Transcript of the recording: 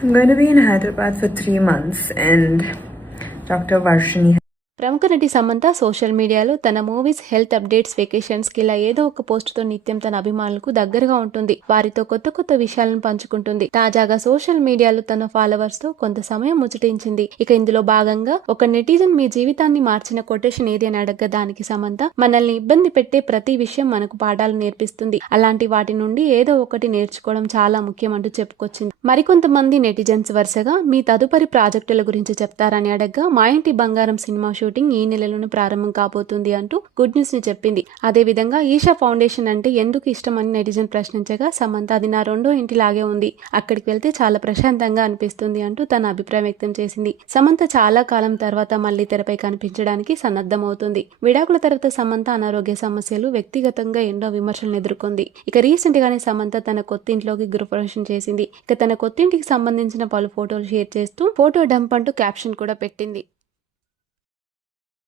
I'm going to be in Hyderabad for three months, and Dr. Varshini ప్రముఖ నటి Samantha social మీడియాలో తన movies health updates వెకేషన్స్కి ఇలా ఏదో ఒక పోస్ట్తో నిత్యం తన అభిమానులకు దగ్గరగా ఉంటుంది. వారితో కొత్త కొత్త విషయాలను పంచుకుంటుంది. తాజాగా సోషల్ మీడియాలో తన ఫాలోవర్స్తో కొంత సమయం ముచ్చటించింది. ఇక ఇందులో భాగంగా ఒక నెటిజన్ మీ జీవితాన్ని మార్చిన కొటేషన్ ఏది అని అడగగా దానికి సమంత మనల్ని ఇబ్బంది పెట్టే ప్రతి విషయం మనకు పాఠాలు నేర్పిస్తుంది. అలాంటి వాటి నుండి ఏదో ఒకటి నేర్చుకోవడం చాలా ముఖ్యం అంటూ చెప్పుకొచ్చింది. మరికొంతమంది నెటిజన్స్ వరుసగా మీ తదుపరి ప్రాజెక్టుల గురించి చెప్తారని అడగ్గా మా ఇంటి బంగారం సినిమా షూటింగ్ ఈ నెలలోనే ప్రారంభం కాబోతుంది అంటూ గుడ్ న్యూస్ని చెప్పింది. అదే విధంగా ఈషా ఫౌండేషన్ అంటే ఎందుకు ఇష్టం అని నెటిజన్ ప్రశ్నించగా సమంత అది నా రెండో ఇంటిలాగే ఉంది. అక్కడికి వెళ్తే చాలా ప్రశాంతంగా అనిపిస్తుంది అంటూ తన అభిప్రాయం వ్యక్తం చేసింది. సమంత చాలా కాలం తర్వాత మళ్ళీ తెరపై కనిపించడానికి సన్నద్ధమవుతుంది. విడాకుల తర్వాత సమంత అనారోగ్య సమస్యలు వ్యక్తిగతంగా ఎన్నో విమర్శలను ఎదుర్కొంది. ఇక రీసెంట్ గానే సమంత తన కొత్త ఇంట్లోకి గృహప్రవేశం చేసింది. ఇక తన కొత్తింటికి సంబంధించిన పలు ఫోటోలు షేర్ చేస్తూ ఫోటో డంప్ అంటూ క్యాప్షన్ కూడా పెట్టింది.